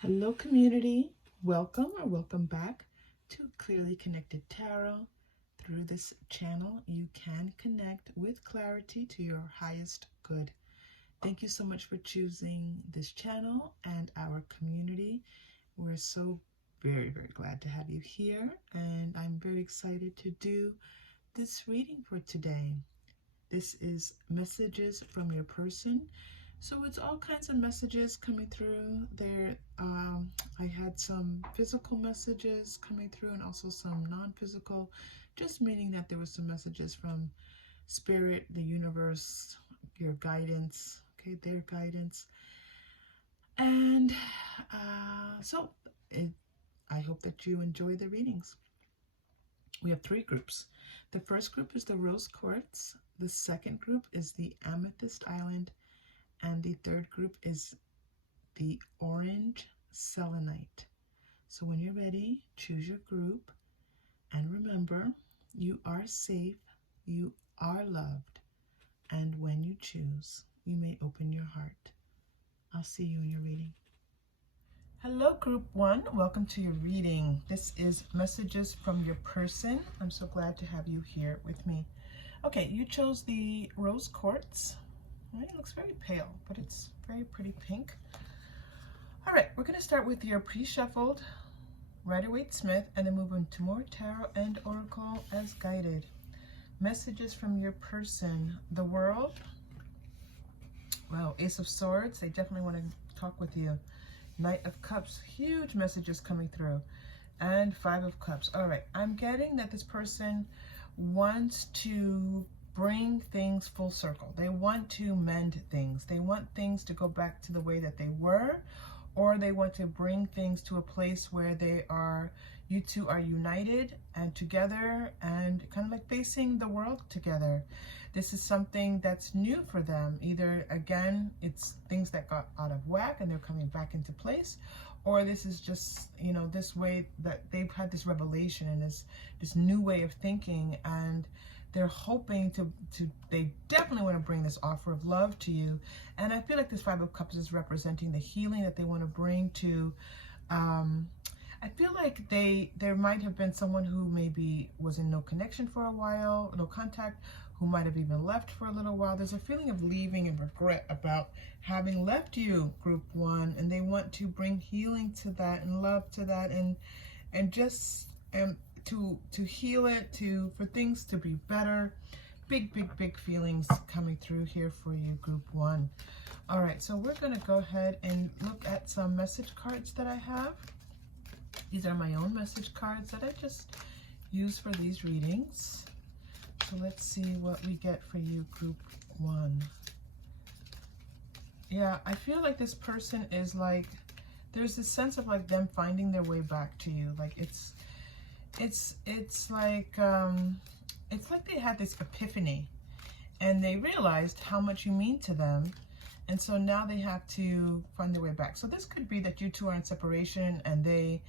Hello, community. Welcome or welcome back to Clearly Connected Tarot. Through this channel, you can connect with clarity to your highest good. Thank you so much for choosing this channel and our community. We're so very glad to have you here, and I'm very excited to do this reading for today. This is messages from your person. So it's all kinds of messages coming through there. I had some physical messages coming through and also some non-physical, just meaning that there were some messages from spirit, the universe, your guidance, okay, their guidance. And I hope that you enjoy the readings. We have three groups. The first group is the Rose Quartz. The second group is the Amethyst Island. And the third group is the Orange Selenite. So when you're ready, choose your group. And remember, you are safe, you are loved. And when you choose, you may open your heart. I'll see you in your reading. Hello, Group 1. Welcome to your reading. This is messages from your person. I'm so glad to have you here with me. Okay, you chose the Rose Quartz. It looks very pale, but it's very pretty pink. All right, we're going to start with your pre-shuffled Rider-Waite-Smith and then move into more tarot and oracle as guided. Messages from your person. The World. Wow, Ace of Swords. They definitely want to talk with you. Knight of Cups. Huge messages coming through. And Five of Cups. All right, I'm getting that this person wants to bring things full circle. They want to mend things. They want things to go back to the way that they were, or they want to bring things to a place where you two are united and together and kind of like facing the world together. This is something that's new for them. Either, again, it's things that got out of whack and they're coming back into place, or this is just, this way that they've had this revelation and this new way of thinking, and they're hoping they definitely want to bring this offer of love to you. And I feel like this Five of Cups is representing the healing that they want to bring to, I feel like there might have been someone who maybe was in no connection for a while, no contact, who might have even left for a little while. There's a feeling of leaving and regret about having left you, Group 1, and they want to bring healing to that and love to that and just to heal it, for things to be better. Big feelings coming through here for you, Group 1. All right, so we're going to go ahead and look at some message cards that I have. These are my own message cards that I just use for these readings. So let's see what we get for you, Group 1. Yeah, I feel like this person is like, there's this sense of like them finding their way back to you. Like it's like they had this epiphany and they realized how much you mean to them, and so now they have to find their way back. So this could be that you two are in separation and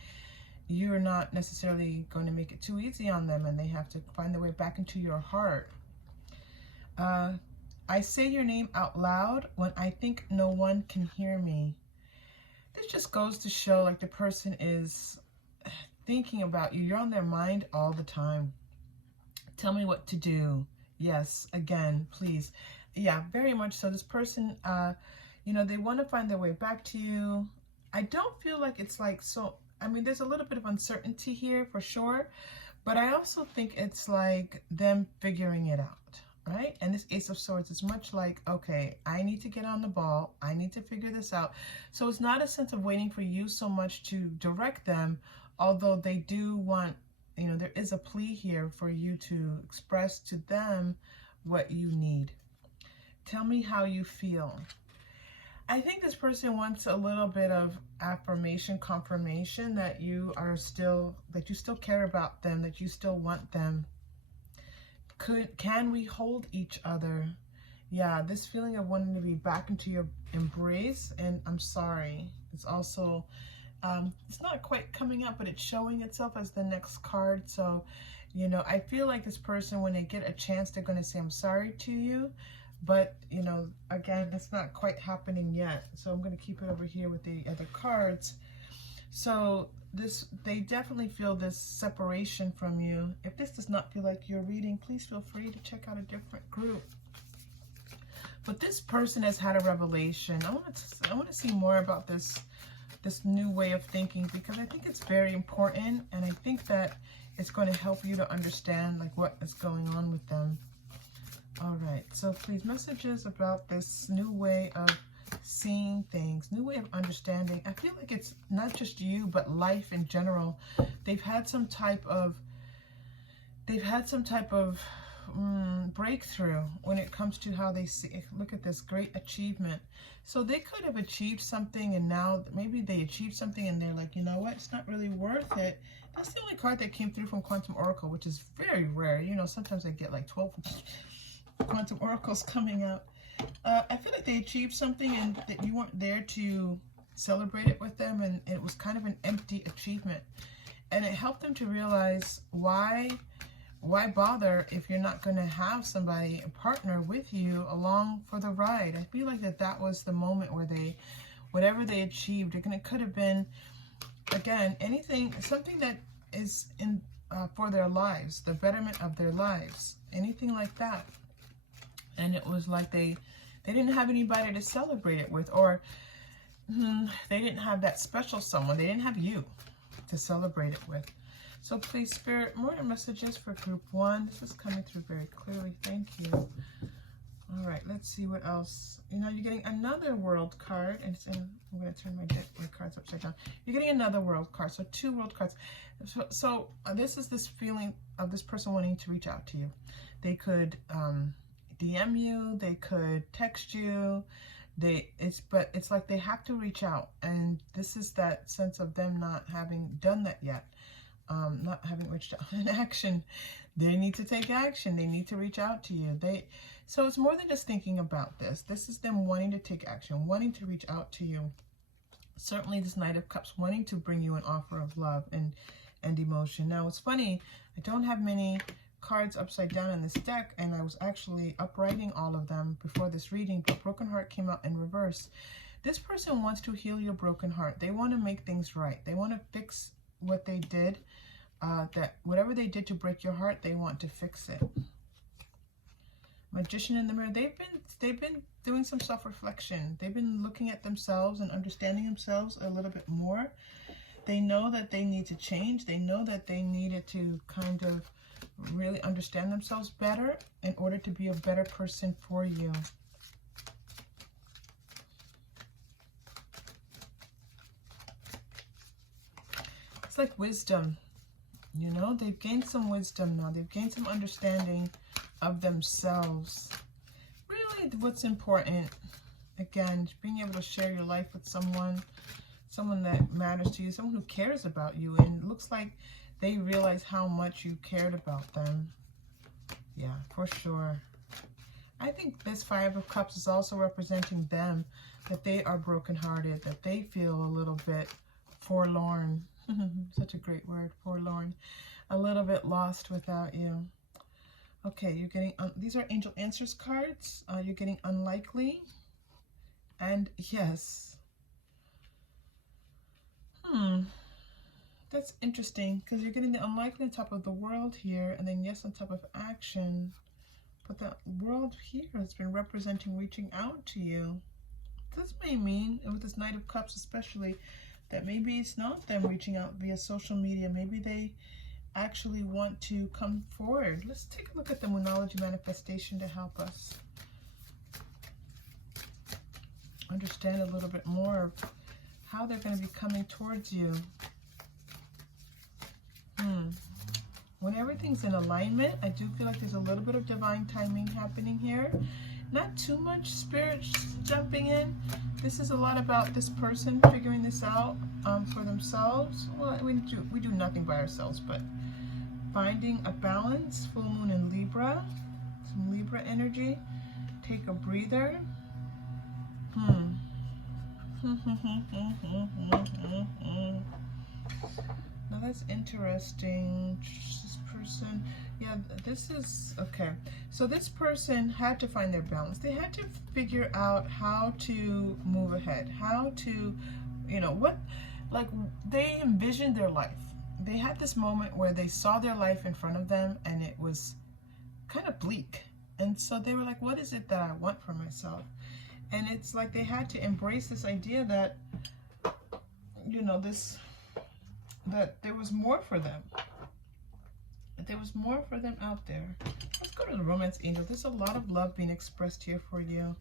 you're not necessarily going to make it too easy on them, and they have to find their way back into your heart. I say your name out loud when I think no one can hear me. This just goes to show like the person is thinking about you. You're on their mind all the time. Tell me what to do. Yes, again, please. Yeah, very much so. This person, they want to find their way back to you. I don't feel like it's like so. I mean, there's a little bit of uncertainty here for sure, but I also think it's like them figuring it out, right? And this Ace of Swords is much like, okay, I need to get on the ball. I need to figure this out. So it's not a sense of waiting for you so much to direct them, although they do want, there is a plea here for you to express to them what you need. Tell me how you feel. I think this person wants a little bit of affirmation, confirmation that you still care about them, that you still want them. Can we hold each other? Yeah, this feeling of wanting to be back into your embrace, and I'm sorry. It's also, it's not quite coming up, but it's showing itself as the next card. So, I feel like this person, when they get a chance, they're going to say, I'm sorry to you. But, again, it's not quite happening yet. So I'm going to keep it over here with the other cards. So they definitely feel this separation from you. If this does not feel like your reading, please feel free to check out a different group. But this person has had a revelation. I want to see more about this new way of thinking, because I think it's very important, and I think that it's going to help you to understand like what is going on with them. All right, so please, messages about this new way of seeing things, new way of understanding. I feel like it's not just you, but life in general. They've had some type of breakthrough when it comes to how they see. Look at this great achievement. So they could have achieved something, and now maybe they achieved something and they're like, you know what, it's not really worth it. That's the only card that came through from Quantum Oracle, which is very rare. You know, sometimes I get like 12 Quantum Oracles coming out. I feel like they achieved something and that you weren't there to celebrate it with them, and it was kind of an empty achievement. And it helped them to realize why bother if you're not going to have somebody, a partner with you along for the ride. I feel like that was the moment where whatever they achieved, it could have been, again, anything, something that is in for their lives, the betterment of their lives, anything like that. And it was like they didn't have anybody to celebrate it with, or they didn't have that special someone. They didn't have you to celebrate it with. So please, Spirit, more messages for group 1. This is coming through very clearly. Thank you. All right, let's see what else. You know, you're getting another world card. And I'm going to turn my cards upside down. You're getting another world card. So 2 world cards. So this is this feeling of this person wanting to reach out to you. They could DM you. They could text you. But it's like they have to reach out. And this is that sense of them not having done that yet. Not having reached out in action. They need to take action. They need to reach out to you. So it's more than just thinking about this. This is them wanting to take action, wanting to reach out to you. Certainly this Knight of Cups wanting to bring you an offer of love and emotion. Now it's funny, I don't have many cards upside down in this deck, and I was actually uprighting all of them before this reading, but Broken Heart came out in reverse. This person wants to heal your broken heart. They want to make things right. They want to fix what they did, that whatever they did to break your heart, they want to fix it. Magician in the mirror. They've been doing some self-reflection. They've been looking at themselves and understanding themselves a little bit more. They know that they need to change. They know that they needed to kind of really understand themselves better in order to be a better person for you. It's like wisdom. You know, they've gained some wisdom now. They've gained some understanding of themselves. Really, what's important, again, being able to share your life with someone that matters to you, someone who cares about you. And it looks like they realize how much you cared about them. Yeah, for sure. I think this 5 of Cups is also representing them, that they are brokenhearted, that they feel a little bit forlorn. Such a great word, forlorn. A little bit lost without you. Okay, you're getting, these are Angel Answers cards. You're getting unlikely and yes. That's interesting, because you're getting the unlikely on top of the world here, and then yes on top of action. But the world here has been representing reaching out to you. This may mean, and with this Knight of Cups especially, that maybe it's not them reaching out via social media. Maybe they actually want to come forward. Let's take a look at the Moonology manifestation to help us understand a little bit more of how they're going to be coming towards you. When everything's in alignment, I do feel like there's a little bit of divine timing happening here. Not too much spirit jumping in. This is a lot about this person figuring this out for themselves. Well, we do nothing by ourselves, but finding a balance. Full moon in Libra, some Libra energy. Take a breather. Now that's interesting. This person, yeah, this is okay. So this person had to find their balance. They had to figure out how to move ahead, how to, you know, like they envisioned their life. They had this moment where they saw their life in front of them and it was kind of bleak. And so they were like, what is it that I want for myself? And it's like they had to embrace this idea that, you know, that there was more for them. That there was more for them out there. Let's go to the romance angel. There's a lot of love being expressed here for you.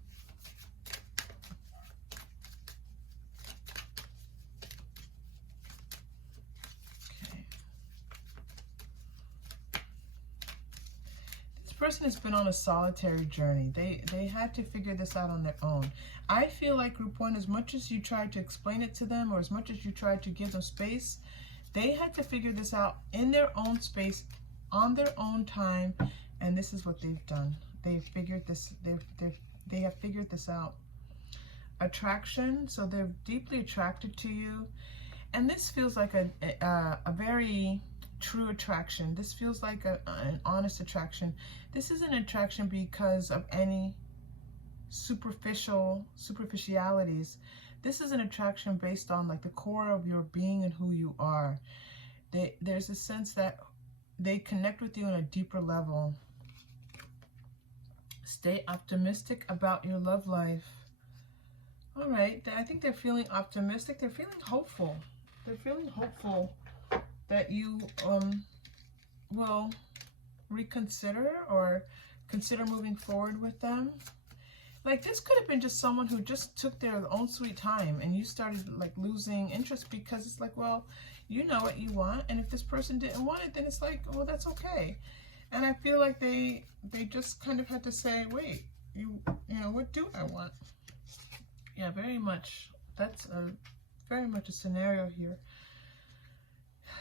Person has been on a solitary journey. They had to figure this out on their own. I feel like group one, as much as you tried to explain it to them or as much as you tried to give them space, they had to figure this out in their own space, on their own time, and this is what they've done. They've figured this, they have figured this out. Attraction, so they're deeply attracted to you, and this feels like a very true attraction. This feels like an honest attraction. This is an attraction because of any superficialities. This is an attraction based on like the core of your being and who you are. There's a sense that they connect with you on a deeper level. Stay optimistic about your love life. All right, I think they're feeling optimistic. They're feeling hopeful. They're feeling hopeful that you will reconsider or consider moving forward with them. Like this could have been just someone who just took their own sweet time and you started like losing interest because it's like, well, you know what you want, and if this person didn't want it, then it's like, well, that's okay. And I feel like they just kind of had to say, wait, you know, what do I want? Yeah, very much. That's very much a scenario here.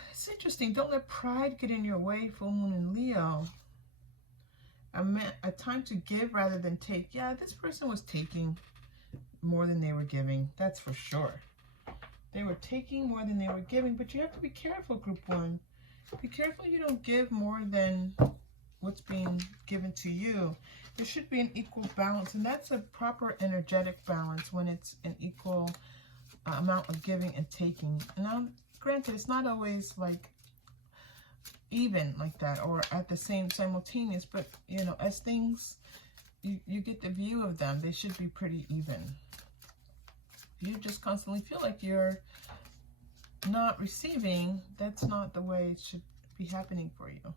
It's interesting. Don't let pride get in your way, full moon in Leo. A time to give rather than take. Yeah, this person was taking more than they were giving. That's for sure. They were taking more than they were giving, but you have to be careful, group one. Be careful you don't give more than what's being given to you. There should be an equal balance, and that's a proper energetic balance when it's an equal amount of giving and taking. Now, granted, it's not always like even like that or at the same simultaneous, but you know, as things, you get the view of them, they should be pretty even. You just constantly feel like you're not receiving, that's not the way it should be happening for you.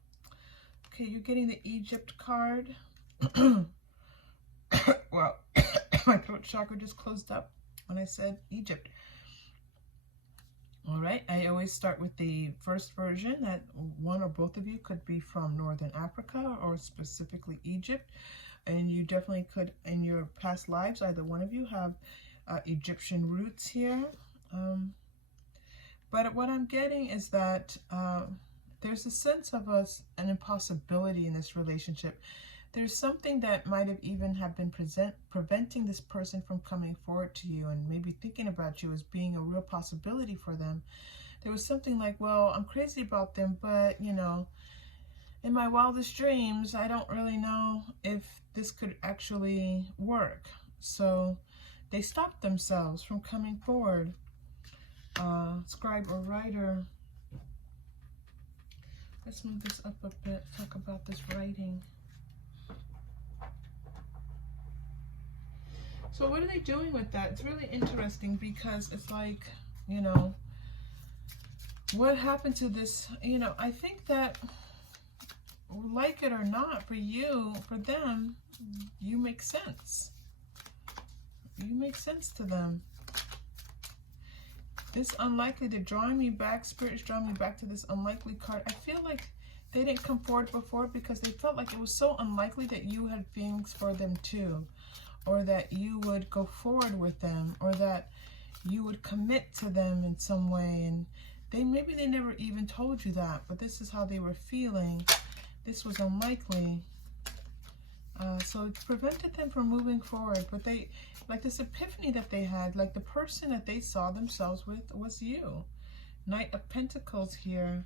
Okay, you're getting the Egypt card. Well, my throat chakra just closed up when I said Egypt. All right, I always start with the first version that one or both of you could be from Northern Africa or specifically Egypt. And you definitely could, in your past lives, either one of you have Egyptian roots here. But what I'm getting is that there's a sense of an impossibility in this relationship. There's something that might have even have been preventing this person from coming forward to you and maybe thinking about you as being a real possibility for them. There was something like, well, I'm crazy about them, but, you know, in my wildest dreams, I don't really know if this could actually work. So they stopped themselves from coming forward. Scribe or writer. Let's move this up a bit, talk about this writing. So what are they doing with that? It's really interesting because it's like, you know, what happened to this? You know, I think that, like it or not, for you, for them, you make sense. You make sense to them. This unlikely, they're drawing me back, Spirit is drawing me back to this unlikely card. I feel like they didn't come forward before because they felt like it was so unlikely that you had feelings for them too, or that you would go forward with them, or that you would commit to them in some way. And maybe they never even told you that, but this is how they were feeling. This was unlikely. So it prevented them from moving forward. But they, like this epiphany that they had, like the person that they saw themselves with was you. Knight of Pentacles here.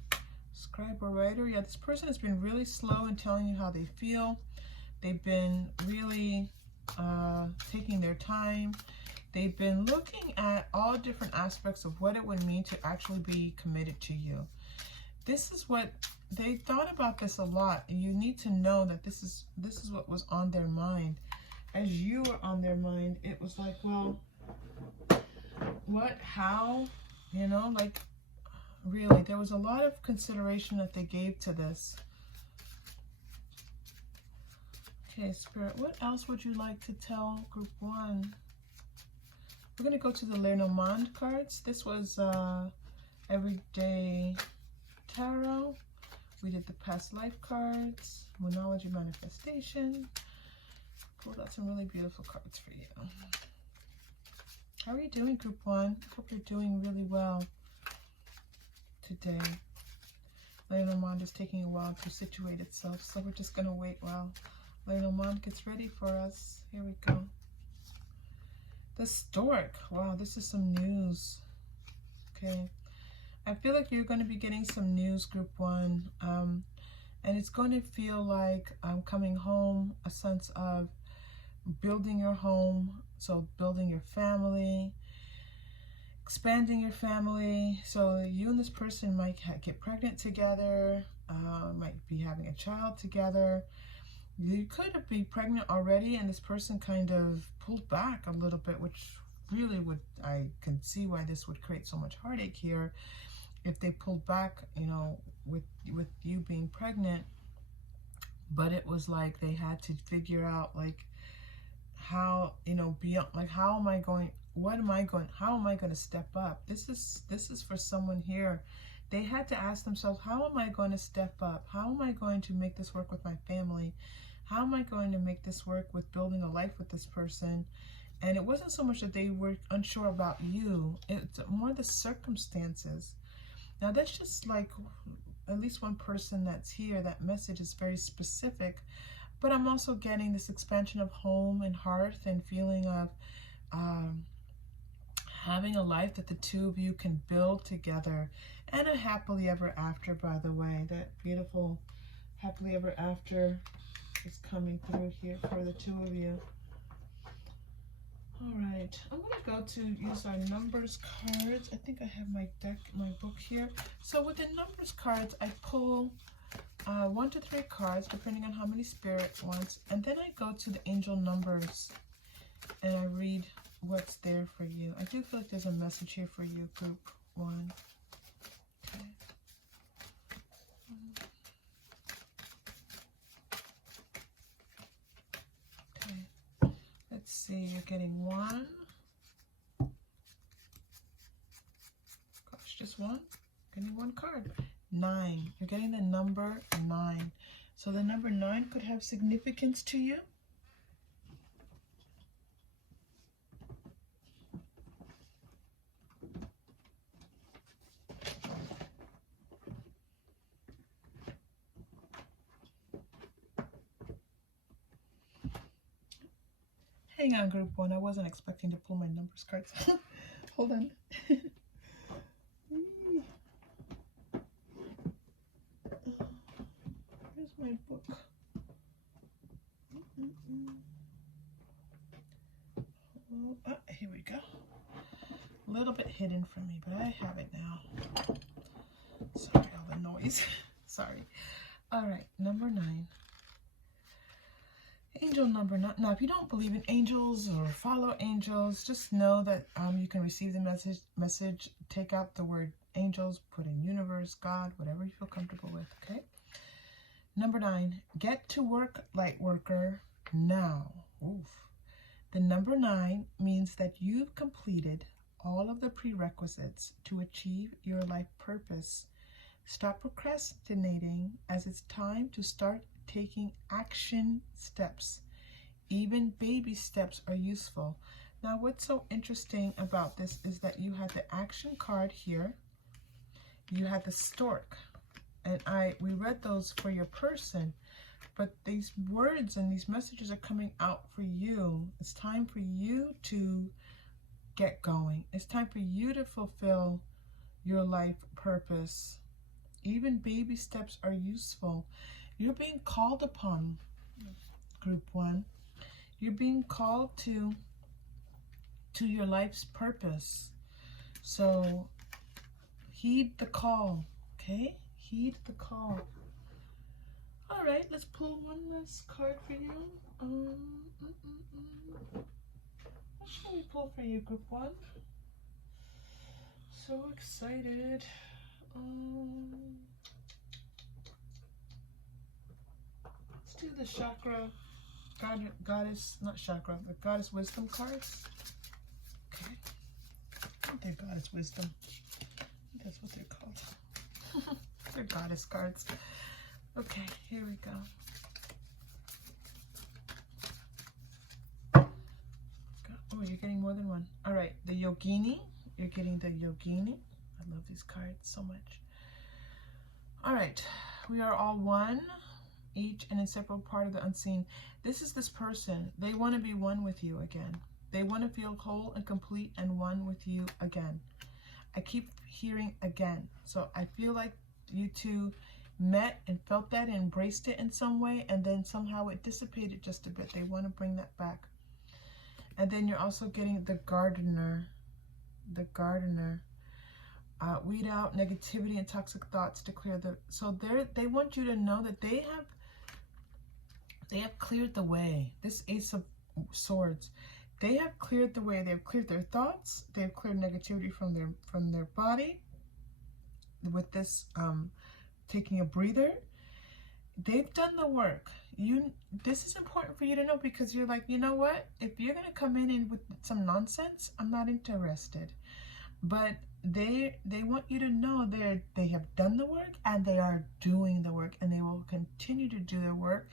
Scribe or writer. Yeah, this person has been really slow in telling you how they feel. They've been really taking their time. They've been looking at all different aspects of what it would mean to actually be committed to you. This is what they thought about this a lot. And you need to know that this is what was on their mind. As you were on their mind, it was like, well, what, how, you know, like, really, there was a lot of consideration that they gave to this. Okay, Spirit, what else would you like to tell Group 1? We're going to go to the Lenormand cards. This was Everyday Tarot. We did the Past Life cards, Moonology Manifestation. Pulled out some really beautiful cards for you. How are you doing, Group 1? I hope you're doing really well today. Lenormand is taking a while to situate itself, so we're just going to wait while Lenormand gets ready for us. Here we go. The Stork. Wow, this is some news. Okay. I feel like you're going to be getting some news, Group 1. And it's going to feel like coming home, a sense of building your home. So building your family, expanding your family. So you and this person might get pregnant together, might be having a child together. You could be pregnant already and this person kind of pulled back a little bit, which really would, I can see why this would create so much heartache here if they pulled back, you know, with you being pregnant. But it was like they had to figure out, like, how, you know, beyond, like, how am I going to step up? This is for someone here. They had to ask themselves, how am I going to step up? How am I going to make this work with my family? How am I going to make this work with building a life with this person? And it wasn't so much that they were unsure about you, it's more the circumstances. Now that's just like at least one person that's here. That message is very specific, but I'm also getting this expansion of home and hearth and feeling of having a life that the two of you can build together, and a happily ever after, by the way. That beautiful happily ever after is coming through here for the two of you. All right, I'm going to go to use our numbers cards. I think I have my book here. So with the numbers cards, I pull 1 to 3 cards, depending on how many Spirit wants. And then I go to the angel numbers and I read what's there for you. I do feel like there's a message here for you, Group 1. Okay. Okay. Let's see, you're getting 1. Gosh, just 1? Getting 1 card. 9. You're getting the number 9. So the number 9 could have significance to you. Hang on, Group 1. I wasn't expecting to pull my numbers cards. Hold on. Where's my book? Oh, here we go. A little bit hidden from me, but I have it now. Sorry, all the noise. Sorry. All right, number 9. Angel number 9. Now, if you don't believe in angels or follow angels, just know that you can receive the message. Take out the word angels, put in universe, God, whatever you feel comfortable with, okay? Number 9, get to work, light worker, now. Oof. The number 9 means that you've completed all of the prerequisites to achieve your life purpose. Stop procrastinating, as it's time to start taking action steps. Even baby steps are useful. Now, what's so interesting about this is that you had the action card here. You had the stork. And we read those for your person, but these words and these messages are coming out for you. It's time for you to get going. It's time for you to fulfill your life purpose. Even baby steps are useful. You're being called upon, Group 1. You're being called to to your life's purpose. So heed the call, okay? Heed the call. All right, let's pull one last card for you. What shall we pull for you, Group 1? So excited. Let's do the chakra, goddess, not chakra, the goddess wisdom cards. Okay. Aren't they goddess wisdom? I think that's what they're called. They're goddess cards. Okay, here we go. Oh, you're getting more than one. All right, the Yogini. You're getting the Yogini. I love these cards so much. All right, we are all one, each an inseparable part of the unseen. This is this person. They want to be one with you again. They want to feel whole and complete and one with you again. I keep hearing again. So I feel like you two met and felt that and embraced it in some way, and then somehow it dissipated just a bit. They want to bring that back. And then you're also getting the gardener. The gardener. Weed out negativity and toxic thoughts to clear the... So they want you to know that they have cleared the way. This Ace of Swords. They have cleared the way. They have cleared their thoughts. They have cleared negativity from their body. With this taking a breather. They've done the work. This is important for you to know, because you're like, you know what? If you're going to come in with some nonsense, I'm not interested. But they want you to know they have done the work, and they are doing the work, and they will continue to do their work.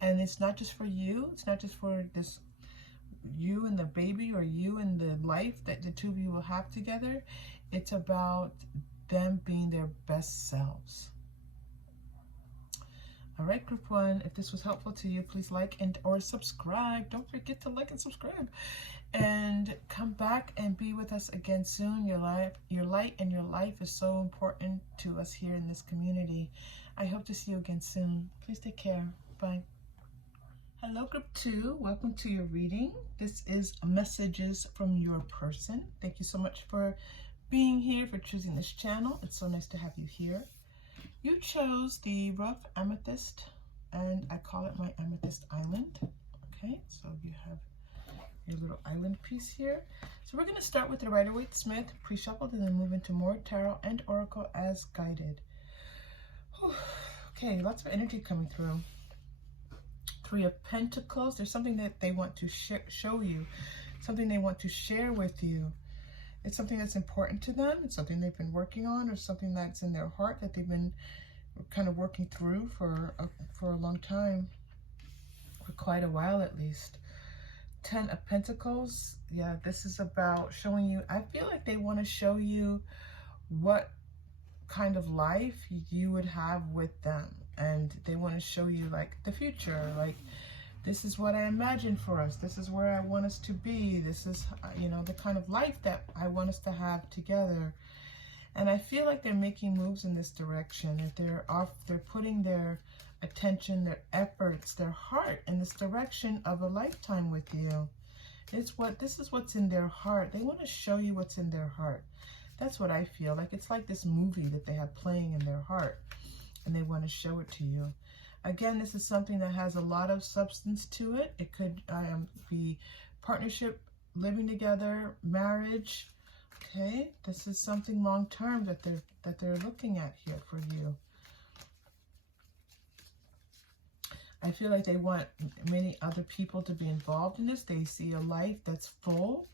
And it's not just for you. It's not just for this you and the baby, or you and the life that the two of you will have together. It's about them being their best selves. All right, Group 1, if this was helpful to you, please like and or subscribe. Don't forget to like and subscribe. And come back and be with us again soon. Your light and your life is so important to us here in this community. I hope to see you again soon. Please take care. Bye. Hello, Group 2. Welcome to your reading. This is messages from your person. Thank you so much for being here, for choosing this channel. It's so nice to have you here. You chose the rough amethyst, and I call it my amethyst island. Okay, so you have your little island piece here. So we're going to start with the Rider-Waite-Smith pre-shuffled, and then move into more tarot and oracle as guided. Whew. Okay, lots of energy coming through. 3 of Pentacles. There's something that they want to show you, something they want to share with you. It's something that's important to them. It's something they've been working on, or something that's in their heart that they've been kind of working through for a long time, for quite a while at least. 10 of Pentacles. Yeah, this is about showing you. I feel like they want to show you what kind of life you would have with them, and they want to show you like the future, like, this is what I imagine for us. This is where I want us to be. This is, you know, the kind of life that I want us to have together. And I feel like they're making moves in this direction. That they're putting their attention, their efforts, their heart in this direction of a lifetime with you. This is what's in their heart. They want to show you what's in their heart. That's what I feel like. It's like this movie that they have playing in their heart, and they want to show it to you. Again, this is something that has a lot of substance to it. It could be partnership, living together, marriage. Okay, this is something long-term that they're looking at here for you. I feel like they want many other people to be involved in this. They see a life that's full.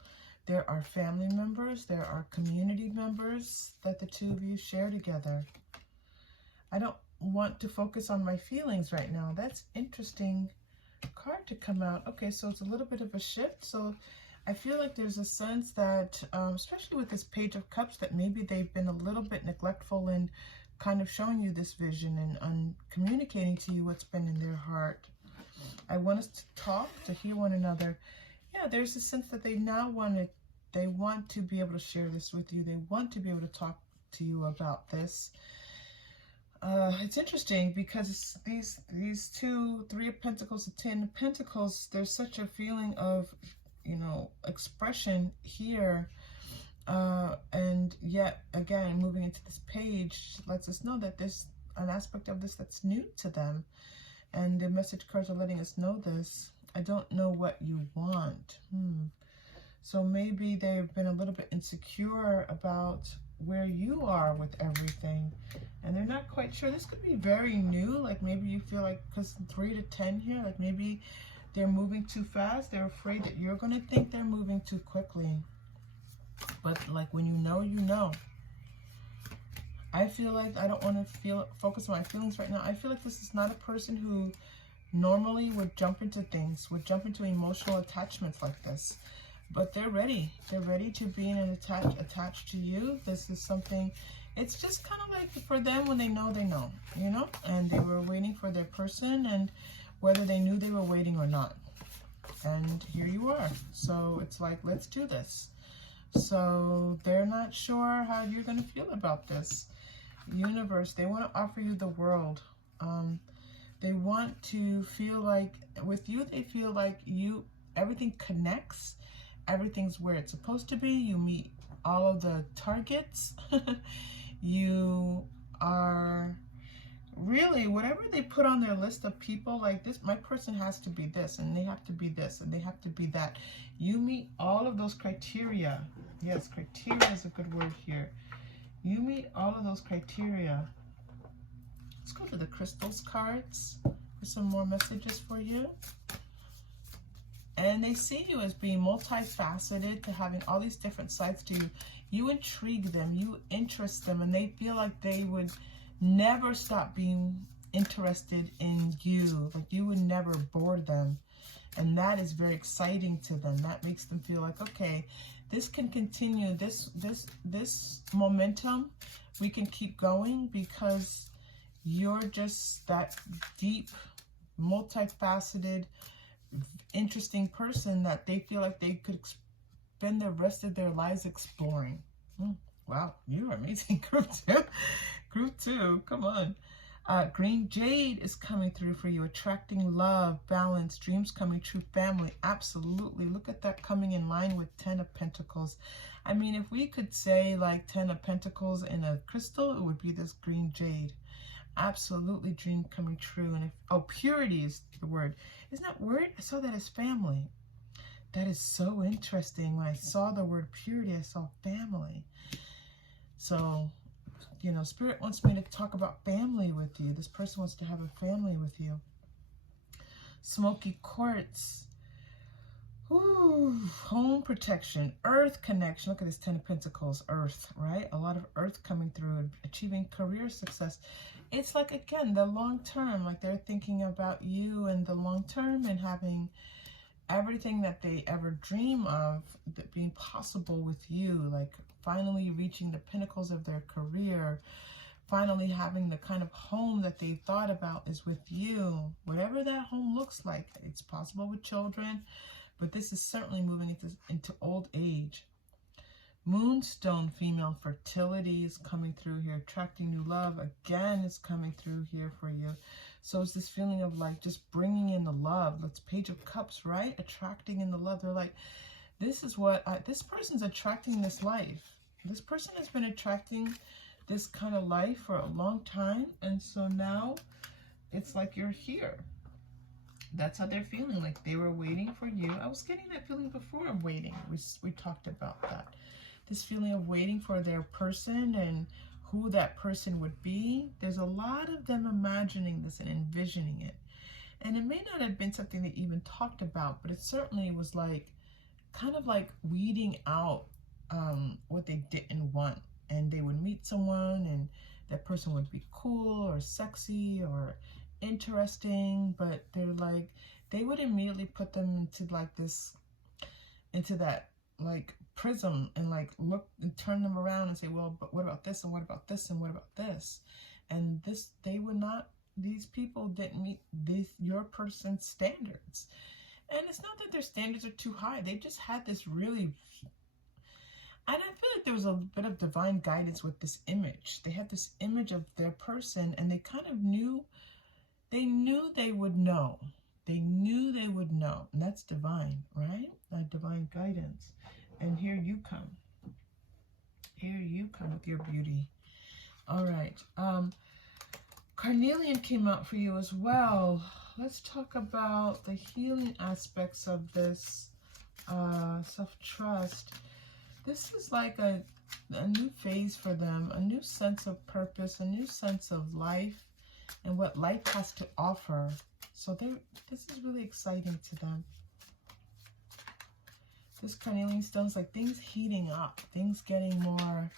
There are family members. There are community members that the two of you share together. I don't want to focus on my feelings right now. That's interesting card to come out. Okay, so it's a little bit of a shift. So I feel like there's a sense that, especially with this Page of Cups, that maybe they've been a little bit neglectful in kind of showing you this vision and communicating to you what's been in their heart. I want us to talk, to hear one another. Yeah, there's a sense that they now want to be able to share this with you. They want to be able to talk to you about this. It's interesting because these 2, 3 of Pentacles, and 10 of Pentacles, there's such a feeling of, you know, expression here. And yet again, moving into this page lets us know that there's an aspect of this that's new to them. And the message cards are letting us know this. I don't know what you want. So maybe they've been a little bit insecure about where you are with everything. And they're not quite sure. This could be very new. Like maybe you feel like, because 3 to 10 here, like maybe they're moving too fast. They're afraid that you're going to think they're moving too quickly. But like when you know, you know. I feel like I don't want to focus on my feelings right now. I feel like this is not a person who normally would jump into things, would jump into emotional attachments like this. But they're ready. They're ready to be in an attached to you. This is something, it's just kind of like for them when they know, you know? And they were waiting for their person, and whether they knew they were waiting or not. And here you are. So it's like, let's do this. So they're not sure how you're going to feel about this. Universe, they want to offer you the world. They want to feel like, with you, they feel like everything connects. Everything's where it's supposed to be. You meet all of the targets. You are really, whatever they put on their list of people, like this, my person has to be this, and they have to be this, and they have to be that. You meet all of those criteria. Yes, criteria is a good word here. You meet all of those criteria. Let's go to the crystals cards for some more messages for you. And they see you as being multifaceted, to having all these different sides to you. You intrigue them, you interest them, and they feel like they would never stop being interested in you. Like you would never bore them. And that is very exciting to them. That makes them feel like, okay, this can continue. This momentum, we can keep going, because you're just that deep, multifaceted, interesting person that they feel like they could spend the rest of their lives exploring. Wow, you are amazing. Group 2. Group 2, come on. Green Jade is coming through for you, attracting love, balance, dreams coming true, family. Absolutely. Look at that coming in line with 10 of Pentacles. I mean, if we could say like 10 of Pentacles in a crystal, it would be this Green Jade. Absolutely, dream coming true. And if, oh, purity is the word. Isn't that word? I saw that as family. That is so interesting. When I saw the word purity, I saw family. So, you know, Spirit wants me to talk about family with you. This person wants to have a family with you. Smoky Quartz. Ooh, home protection, earth connection. Look at this 10 of Pentacles, earth, right? A lot of earth coming through, achieving career success. It's like, again, the long term, like they're thinking about you and the long term, and having everything that they ever dream of that being possible with you, like finally reaching the pinnacles of their career, finally having the kind of home that they thought about is with you. Whatever that home looks like, it's possible with children, but this is certainly moving into old age. Moonstone, female fertility is coming through here. Attracting new love, again, is coming through here for you. So it's this feeling of like just bringing in the love. Let's Page of Cups, right? Attracting in the love. They're like, this is what, this person's attracting this life. This person has been attracting this kind of life for a long time. And so now it's like you're here. That's how they're feeling, like they were waiting for you. I was getting that feeling before of waiting. We talked about that. This feeling of waiting for their person and who that person would be. There's a lot of them imagining this and envisioning it. And it may not have been something they even talked about, but it certainly was like, kind of like weeding out what they didn't want. And they would meet someone and that person would be cool or sexy or interesting, but they're like, they would immediately put them into like this, into that like prism, and like look and turn them around and say, well, but what about this, and what about this, and what about this? And this, they would not, these people didn't meet your person's standards. And it's not that their standards are too high, they just had this really, and I feel like there was a bit of divine guidance with this image. They had this image of their person, and they kind of knew, they knew they would know. They knew they would know. And that's divine, right? That divine guidance. And here you come. Here you come with your beauty. All right. Carnelian came out for you as well. Let's talk about the healing aspects of this self-trust. This is like a new phase for them, a new sense of purpose, a new sense of life and what life has to offer. So this is really exciting to them. This carnelian stone is like things heating up, things getting more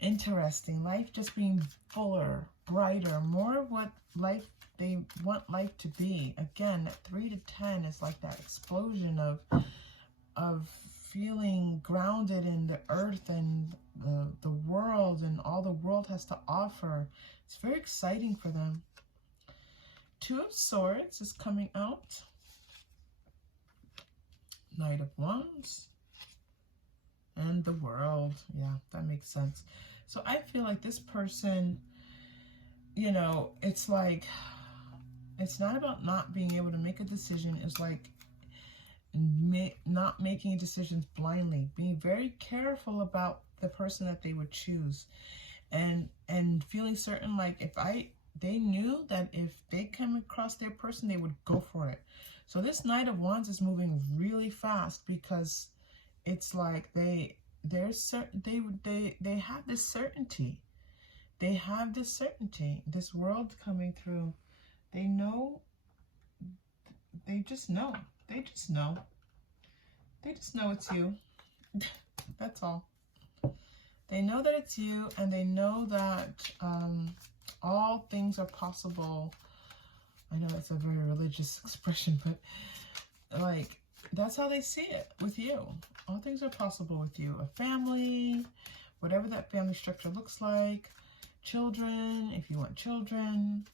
interesting, life just being fuller, brighter, more of what life they want life to be. Again, that 3 to 10 is like that explosion of feeling grounded in the earth and the world and all the world has to offer. It's very exciting for them. 2 of Swords is coming out. Knight of Wands. And the World. Yeah, that makes sense. So I feel like this person, you know, it's like, it's not about not being able to make a decision. It's like not making decisions blindly. Being very careful about the person that they would choose. And feeling certain, like they knew that if they come across their person, they would go for it. So this Knight of Wands is moving really fast because it's like they have this certainty. They have this certainty. This world coming through. They know. They just know. They just know. They just know it's you. That's all. They know that it's you, and they know that all things are possible. I know that's a very religious expression, but like that's how they see it with you. All things are possible with you. A family, whatever that family structure looks like, children, if you want children,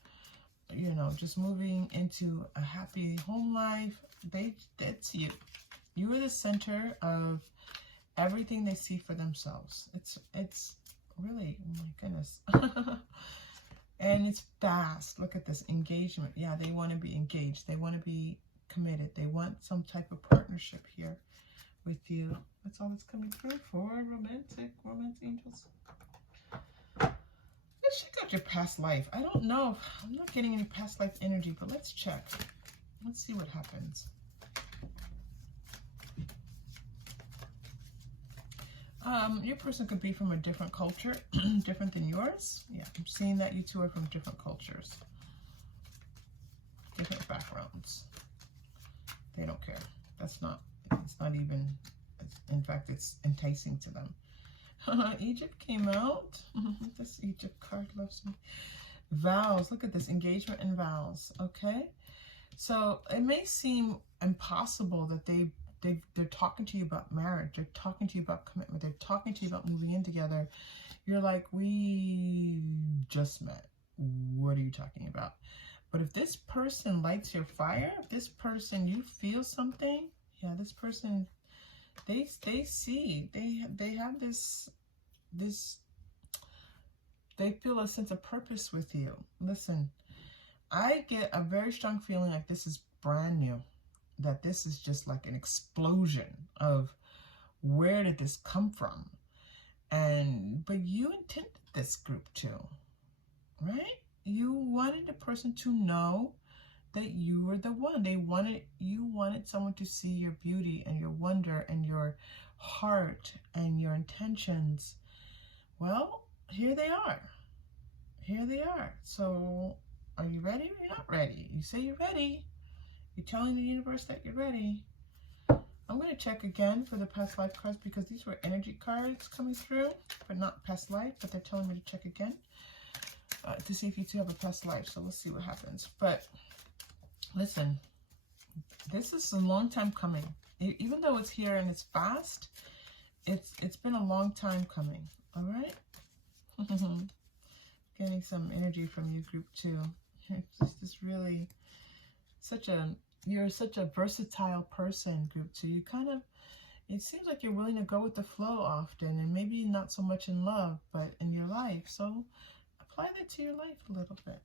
you know, just moving into a happy home life. That's you. You are the center of everything they see for themselves. It's really, oh my goodness. And it's fast. Look at this engagement. Yeah, they want to be engaged. They want to be committed. They want some type of partnership here with you. That's all that's coming through for romance angels. Let's check out your past life. I don't know. I'm not getting any past life energy, but let's check. Let's see what happens. Your person could be from a different culture, different than yours. Yeah, I'm seeing that you two are from different cultures, different backgrounds. They don't care. It's not even, in fact, it's enticing to them. Egypt came out. This Egypt card loves me. Vows. Look at this. Engagement and vows. Okay. So it may seem impossible that they're talking to you about marriage. They're talking to you about commitment. They're talking to you about moving in together. You're like, we just met. What are you talking about? But if this person lights your fire, if this person, you feel something, yeah, this person, they see, they have this, they feel a sense of purpose with you. Listen, I get a very strong feeling like this is brand new, that this is just like an explosion of where did this come from? But you intended this group too, right? You wanted the person to know that you were the one. You wanted someone to see your beauty and your wonder and your heart and your intentions. Well, here they are. Here they are. So are you ready or you're not ready? You say you're ready. You're telling the universe that you're ready. I'm going to check again for the past life cards because these were energy cards coming through, but not past life, but they're telling me to check again to see if you two have a past life. So let's see what happens. But listen, this is a long time coming. Even though it's here and it's fast, it's been a long time coming. All right? Getting some energy from you, group 2. It's just really you're such a versatile person, group 2. You kind of, it seems like you're willing to go with the flow often, and maybe not so much in love, but in your life. So apply that to your life a little bit,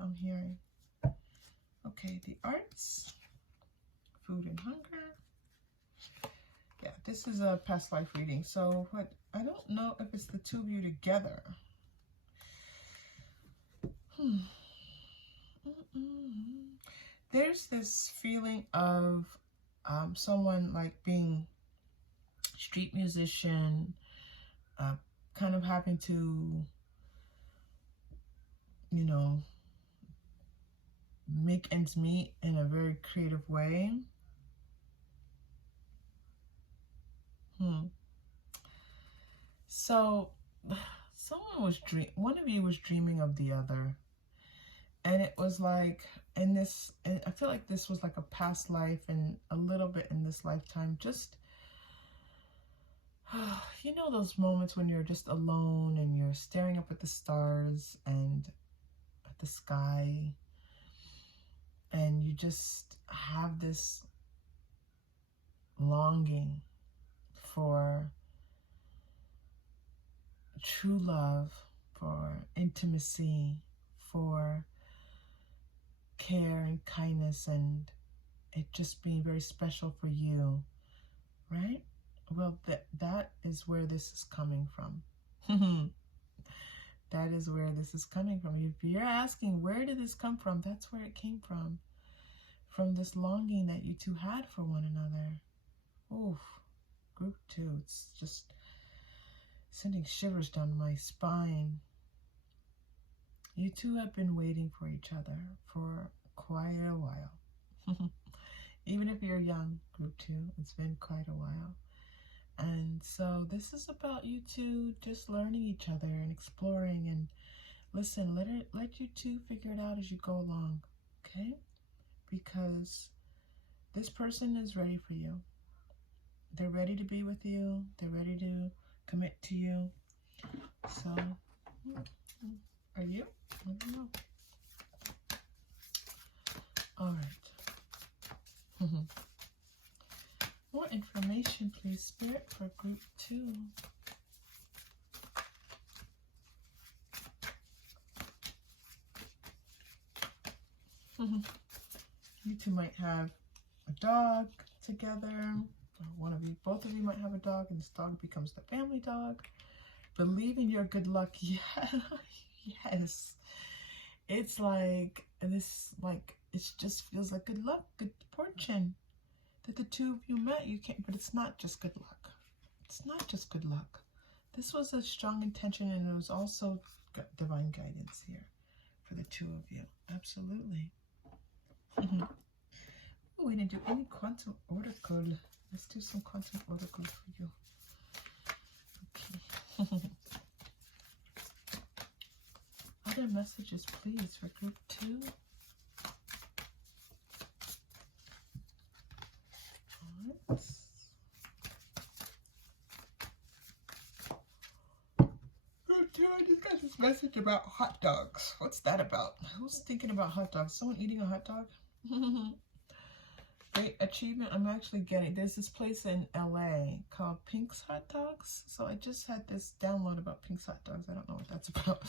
I'm hearing. Okay, the arts, food and hunger. Yeah, this is a past life reading. So what, I don't know if it's the two of you together. There's this feeling of someone like being street musician, kind of having to, you know, make ends meet in a very creative way. So someone was one of you was dreaming of the other, and it was like in this, and I feel like this was like a past life and a little bit in this lifetime. Just you know, those moments when you're just alone and you're staring up at the stars and at the sky, and you just have this longing for true love, for intimacy, for care and kindness, and it just being very special for you, right? Well, that is where this is coming from. That is where this is coming from. If you're asking, where did this come from? That's where it came from. From this longing that you two had for one another. Oof. Group 2. It's just sending shivers down my spine. You two have been waiting for each other for quite a while. Even if you're young, group 2, it's been quite a while. And so this is about you two just learning each other and exploring, and listen, let you two figure it out as you go along, okay? Because this person is ready for you. They're ready to be with you. They're ready to commit to you. So, are you? I don't know. All right. More information, please, Spirit, for group 2. You two might have a dog together. One of you, both of you might have a dog, and this dog becomes the family dog. Believe in your good luck. Yeah. Yes. It's like this, like it just feels like good luck, good fortune. That the two of you met, you can't, but it's not just good luck. It's not just good luck. This was a strong intention, and it was also divine guidance here for the two of you. Absolutely. Oh, we didn't do any quantum oracle. Let's do some quantum oracle for you. Okay. Other messages, please, for group 2. I just got this message about hot dogs. What's that about? Who's thinking about hot dogs? Someone eating a hot dog? Great achievement. I'm actually getting, there's this place in LA called Pink's Hot Dogs. So I just had this download about Pink's Hot Dogs. I don't know what that's about.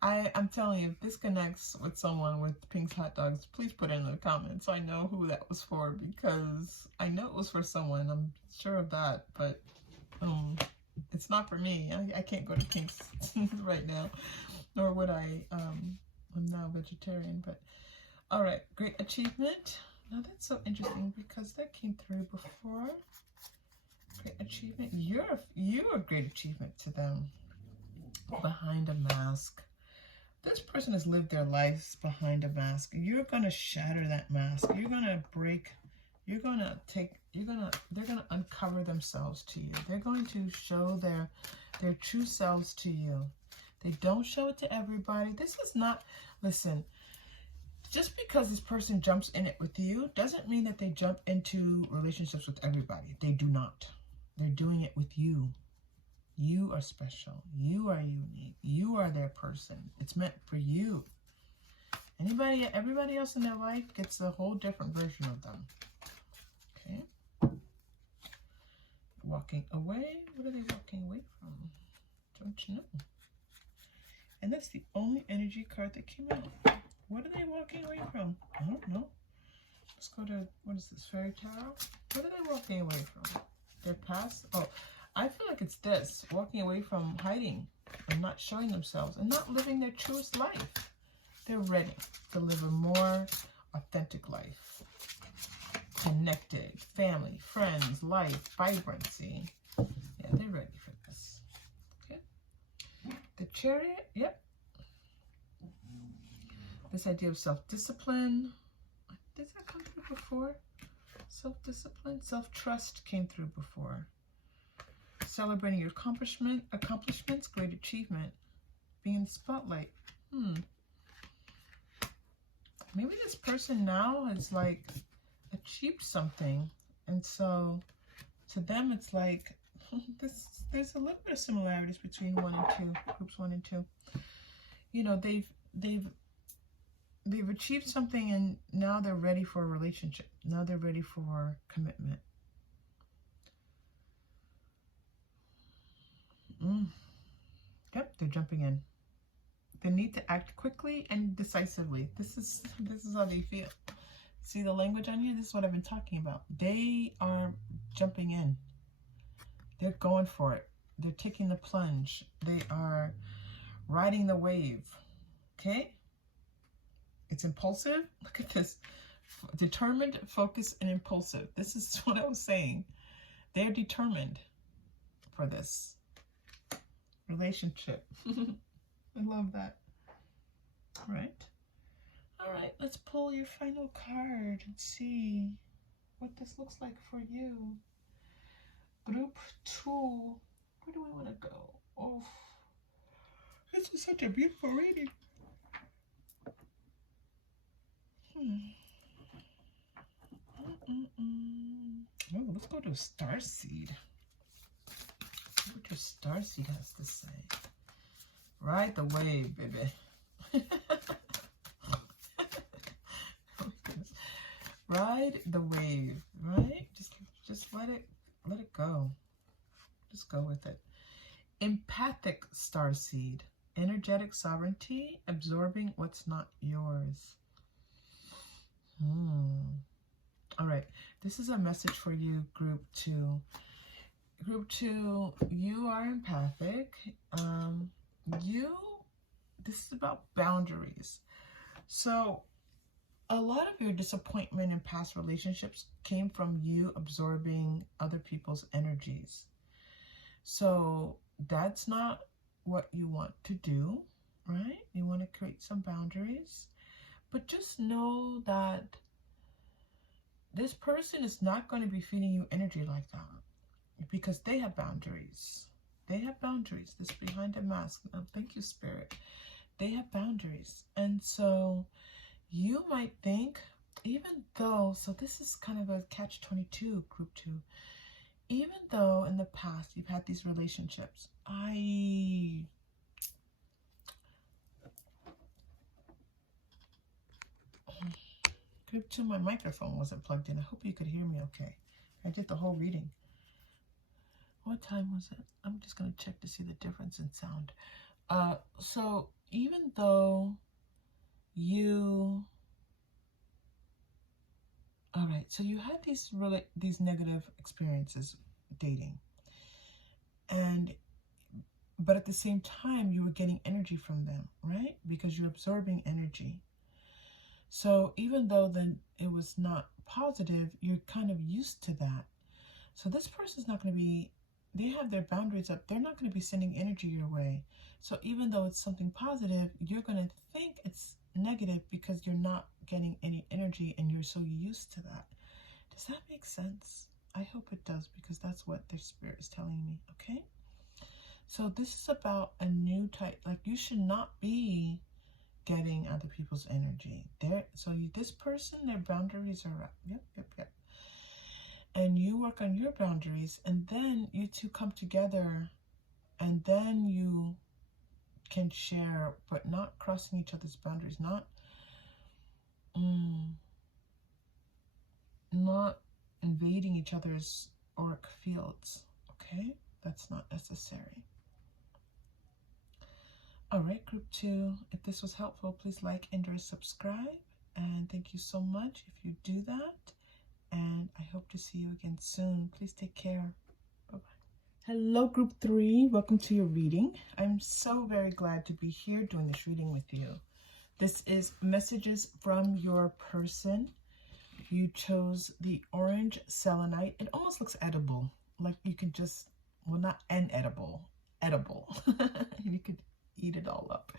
I'm telling you, if this connects with someone with Pink's Hot Dogs, please put it in the comments so I know who that was for, because I know it was for someone. I'm sure of that, but it's not for me. I can't go to Pink's right now, nor would I. I'm now vegetarian, but all right, great achievement. Now that's so interesting because that came through before. Great achievement. You're a great achievement to them. Behind a mask. This person has lived their lives behind a mask. You're gonna shatter that mask. You're gonna break. They're gonna uncover themselves to you. They're going to show their true selves to you. They don't show it to everybody. This is not, listen, just because this person jumps in it with you doesn't mean that they jump into relationships with everybody. They do not. They're doing it with you. You are special. You are unique. You are their person. It's meant for you. Everybody else in their life gets a whole different version of them. Okay. Walking away. What are they walking away from? Don't you know? And that's the only energy card that came out. What are they walking away from? I don't know. Let's go to, what is this, fairy tarot? What are they walking away from? Their past? Oh, I feel like it's this, walking away from hiding and not showing themselves and not living their truest life. They're ready to live a more authentic life. Connected, family, friends, life, vibrancy. Yeah, they're ready for this. Okay. The Chariot, yep. This idea of self-discipline. Did that come through before? Self-discipline, self-trust came through before. Celebrating your accomplishments, great achievement. Being in the spotlight. Maybe this person now has like achieved something, and so to them it's like there's a little bit of similarities between 1 and 2, groups 1 and 2. You know, they've achieved something, and now they're ready for a relationship. Now they're ready for commitment. Yep, they're jumping in. They need to act quickly and decisively. This is how they feel. See the language on here? This is what I've been talking about. They are jumping in. They're going for it. They're taking the plunge. They are riding the wave. Okay? It's impulsive. Look at this. Determined, focused, and impulsive. This is what I was saying. They're determined for this relationship. I love that. All right, let's pull your final card and see what this looks like for you. Group 2. Where do we want to go? Oh, this is such a beautiful reading. Oh, let's go to Starseed. What your Starseed has to say. Ride the wave, baby. Ride the wave, right? Just let it go. Just go with it. Empathic Starseed. Energetic sovereignty, absorbing what's not yours. All right, this is a message for you, Group 2. Group 2, you are empathic. This is about boundaries. So a lot of your disappointment in past relationships came from you absorbing other people's energies. So that's not what you want to do, right? You want to create some boundaries, but just know that this person is not going to be feeding you energy like that, because they have boundaries. They have boundaries. This behind a mask. Oh, thank you, Spirit. They have boundaries. And so you might think, even though, so this is kind of a catch-22, Group 2. Even though in the past you've had these relationships, Group 2, my microphone wasn't plugged in. I hope you could hear me okay. I did the whole reading. What time was it? I'm just going to check to see the difference in sound. So even though you... All right, so you had these negative experiences dating. But at the same time, you were getting energy from them, right? Because you're absorbing energy. So even though then it was not positive, you're kind of used to that. So this person's not going to be, they have their boundaries up. They're not going to be sending energy your way. So even though it's something positive, you're going to think it's negative because you're not getting any energy and you're so used to that. Does that make sense? I hope it does, because that's what their spirit is telling me, okay? So this is about a new type, like you should not be getting other people's energy. This person, their boundaries are up. Yep. And you work on your boundaries, and then you two come together, and then you can share, but not crossing each other's boundaries, not invading each other's auric fields, okay? That's not necessary. All right, group 2, if this was helpful, please like and or subscribe. And thank you so much if you do that. And I hope to see you again soon. Please take care. Bye-bye. Hello, group 3. Welcome to your reading. I'm so very glad to be here doing this reading with you. This is messages from your person. You chose the orange selenite. It almost looks edible. Like you could just, well, not inedible, edible. You could eat it all up.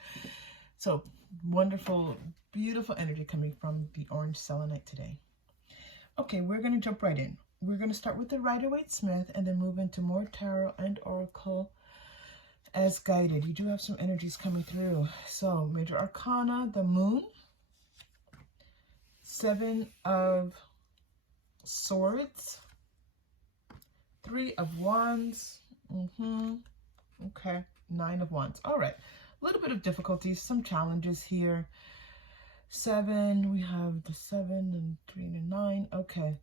So wonderful, beautiful energy coming from the orange selenite today. Okay, we're going to jump right in. We're going to start with the Rider-Waite-Smith and then move into more tarot and oracle as guided. You do have some energies coming through. So major arcana, the moon, 7 of swords, 3 of wands, okay, 9 of wands. All right, a little bit of difficulties, some challenges here. 7, we have the 7 and 3 and 9. Okay.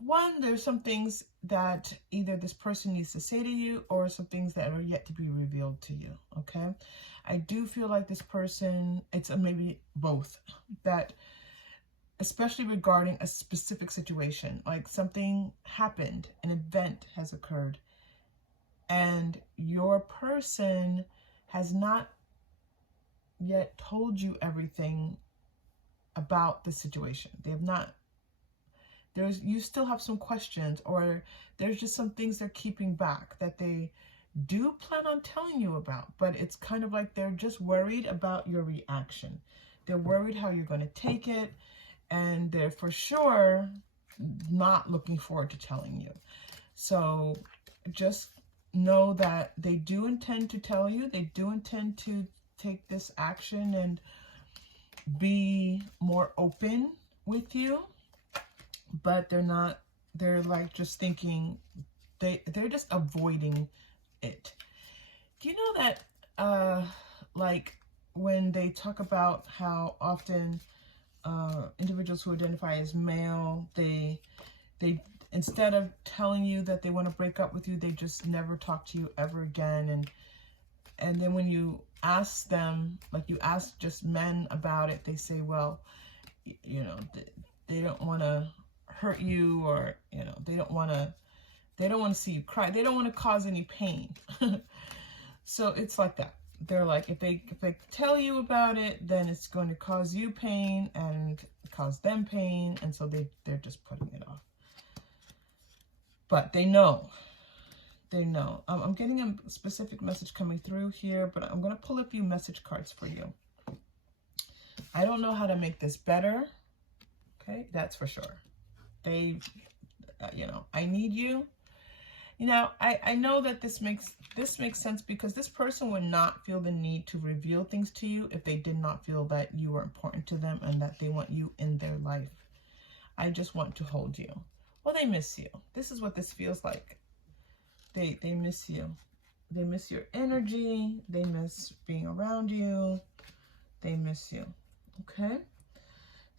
One, there's some things that either this person needs to say to you or some things that are yet to be revealed to you. Okay. I do feel like this person, it's maybe both, that especially regarding a specific situation, like something happened, an event has occurred, and your person has not yet told you everything about the situation. They have not, you still have some questions, or there's just some things they're keeping back that they do plan on telling you about, but it's kind of like they're just worried about your reaction. They're worried how you're going to take it, and they're for sure not looking forward to telling you. So just know that they do intend to tell you, they do intend to take this action and be more open with you, but they're like just thinking, they're just avoiding it. Do you know that like when they talk about how often individuals who identify as male, they instead of telling you that they want to break up with you, they just never talk to you ever again, and then when you ask them, like you ask just men about it, they say, well, you know, they don't want to hurt you, or you know, they don't want to see you cry, they don't want to cause any pain. So it's like that. They're like, if they tell you about it, then it's going to cause you pain and cause them pain, and so they're just putting it off. But they know. I'm getting a specific message coming through here, but I'm going to pull a few message cards for you. I don't know how to make this better. Okay, that's for sure. They, you know, I need you. You know, I know that this makes sense because this person would not feel the need to reveal things to you if they did not feel that you were important to them and that they want you in their life. I just want to hold you. Well, they miss you. This is what this feels like. They miss you. They miss your energy. They miss being around you. They miss you. Okay?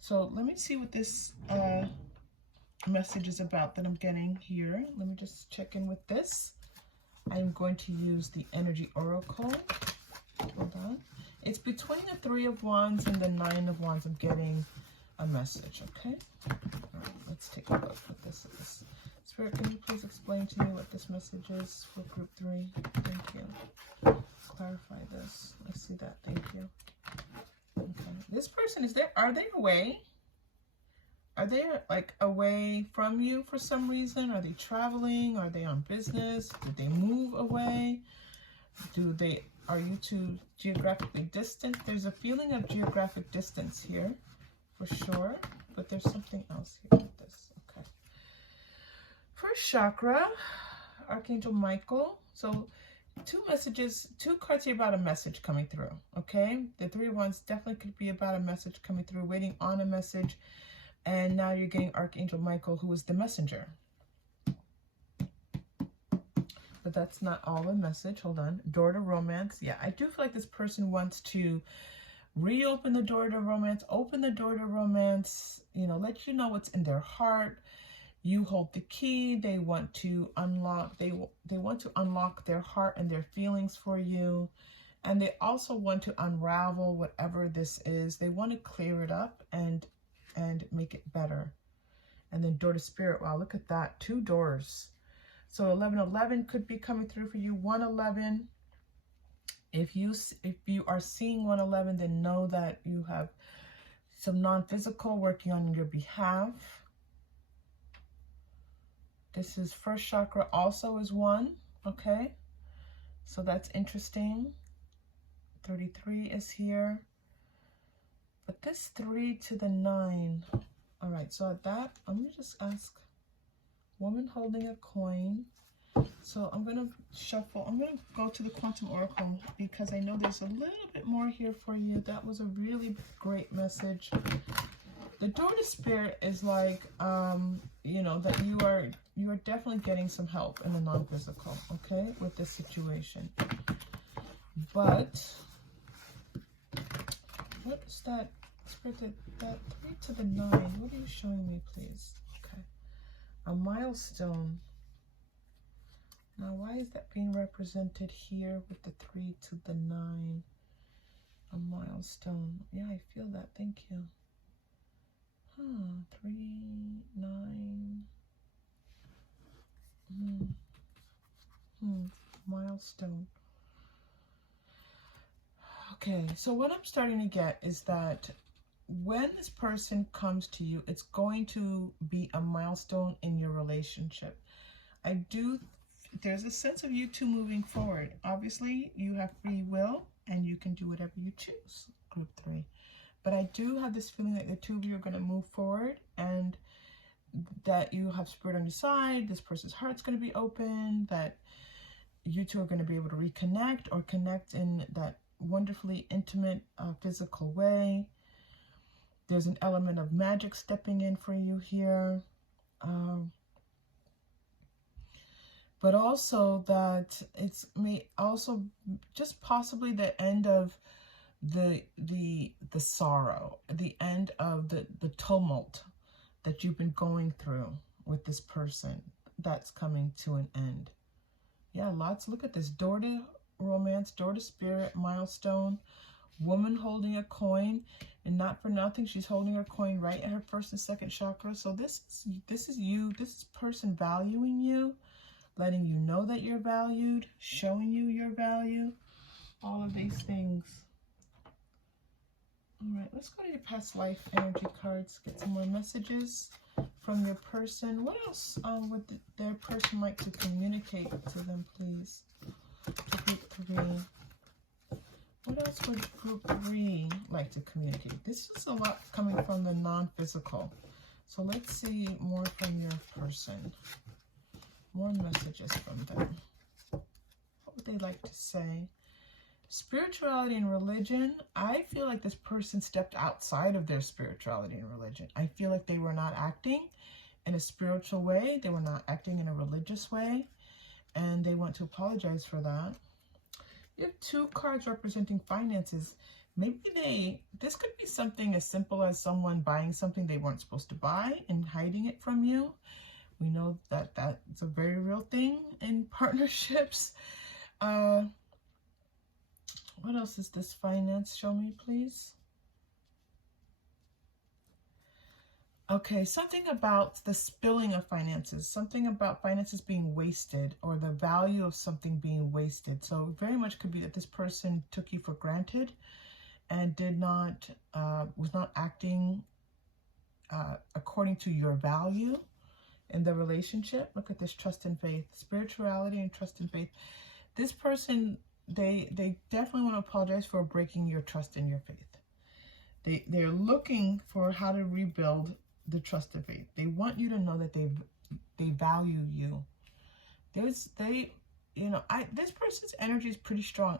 So let me see what this message is about that I'm getting here. Let me just check in with this. I'm going to use the energy oracle. Hold on. It's between the 3 of wands and the 9 of wands. I'm getting a message. Okay? All right, let's take a look at this. Spirit, can you please explain to me what this message is for group 3? Thank you. Clarify this. I see that. Thank you. Okay. This person, are they away? Are they like away from you for some reason? Are they traveling? Are they on business? Did they move away? Are you two geographically distant? There's a feeling of geographic distance here for sure, but there's something else here with this. Okay. First chakra, Archangel Michael. So 2 messages, 2 cards here about a message coming through. Okay. The 3 of wands definitely could be about a message coming through, waiting on a message. And now you're getting Archangel Michael, who is the messenger. But that's not all the message. Hold on. Door to romance. Yeah, I do feel like this person wants to reopen the door to romance, open the door to romance, you know, let you know what's in their heart. You hold the key. They want to unlock, they want to unlock their heart and their feelings for you. And they also want to unravel whatever this is. They want to clear it up and make it better. And then door to spirit. Wow, look at that. 2 doors. So 1111 could be coming through for you. 111. If you are seeing 111, then know that you have some non-physical working on your behalf. This is first chakra also is 1. Okay. So that's interesting. 33 is here. But this 3 to the 9. All right, so at that, I'm going to just ask, woman holding a coin. So I'm going to shuffle. I'm going to go to the Quantum Oracle because I know there's a little bit more here for you. That was a really great message. The door to spirit is like, you know, that you are definitely getting some help in the non-physical, okay, with this situation. But what is that spirit, that 3 to the 9? What are you showing me, please? Okay. A milestone. Now, why is that being represented here with the 3 to the 9? A milestone. Yeah, I feel that. Thank you. 3, 9. Milestone. Okay, so what I'm starting to get is that when this person comes to you, it's going to be a milestone in your relationship. There's a sense of you two moving forward. Obviously, you have free will and you can do whatever you choose, group 3. But I do have this feeling that the two of you are going to move forward and that you have spirit on your side. This person's heart's going to be open, that you two are going to be able to reconnect or connect in that wonderfully intimate physical way. There's an element of magic stepping in for you here. But also that it's may also just possibly the end of the sorrow, the end of the tumult that you've been going through with this person. That's coming to an end. Yeah, lots. Look at this. Door to romance, door to spirit, milestone, woman holding a coin, and not for nothing, she's holding her coin right at her first and second chakra. So this is you, this person valuing you, letting you know that you're valued, showing you your value, all of these things. All right, let's go to your past life energy cards, get some more messages from your person. What else would their person like to communicate to them, please? Group 3. What else would group 3 like to communicate? This is a lot coming from the non-physical. So let's see more from your person. More messages from them. What would they like to say? Spirituality and religion. I feel like this person stepped outside of their spirituality and religion. I feel like they were not acting in a spiritual way. They were not acting in a religious way. And they want to apologize for that. You have 2 cards representing finances. Maybe this could be something as simple as someone buying something they weren't supposed to buy and hiding it from you. We know that that's a very real thing in partnerships. What else is this finance? Show me, please. Okay, something about the spilling of finances, something about finances being wasted or the value of something being wasted. So very much could be that this person took you for granted and was not acting according to your value in the relationship. Look at this, trust and faith, spirituality and trust and faith. This person, they definitely want to apologize for breaking your trust and your faith. They're looking for how to rebuild the trust and faith. They want you to know that they value you. This person's energy is pretty strong.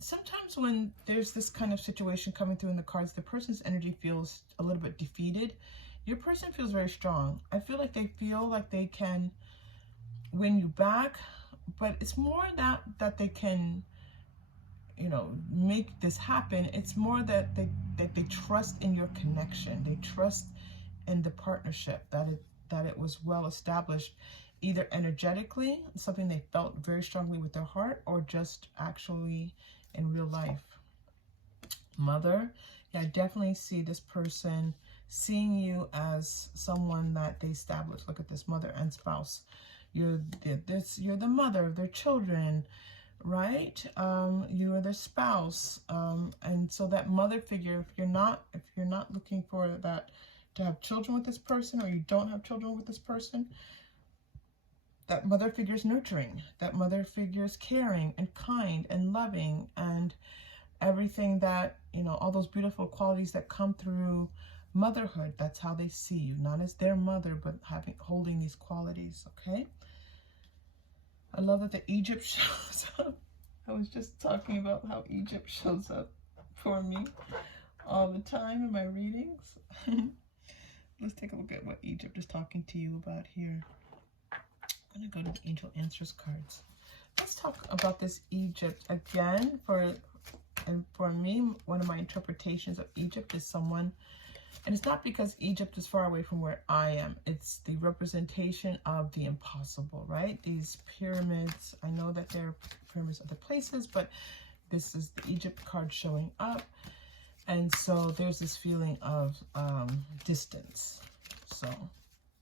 Sometimes when there's this kind of situation coming through in the cards, the person's energy feels a little bit defeated. Your person feels very strong. I feel like they feel like they can win you back, but it's more that they can, make this happen. It's more that they trust in your connection. They trust in the partnership, that that it was well established, either energetically, something they felt very strongly with their heart, or just actually in real life. Mother, yeah, I definitely see this person seeing you as someone that they established. Look at this, mother and spouse. You're the mother of their children, right? You are their spouse, and so that mother figure. If you're not looking for that to have children with this person, or you don't have children with this person, that mother figure is nurturing. That mother figure is caring and kind and loving and everything that, you know, all those beautiful qualities that come through motherhood. That's how they see you, not as their mother, but holding these qualities. Okay. I love that the Egypt shows up. I was just talking about how Egypt shows up for me all the time in my readings. Let's take a look at what Egypt is talking to you about here. I'm going to go to the Angel Answers cards. Let's talk about this Egypt again. For me, one of my interpretations of Egypt is someone, and it's not because Egypt is far away from where I am. It's the representation of the impossible, right? These pyramids, I know that they're pyramids other places, but this is the Egypt card showing up. And so there's this feeling of distance. So,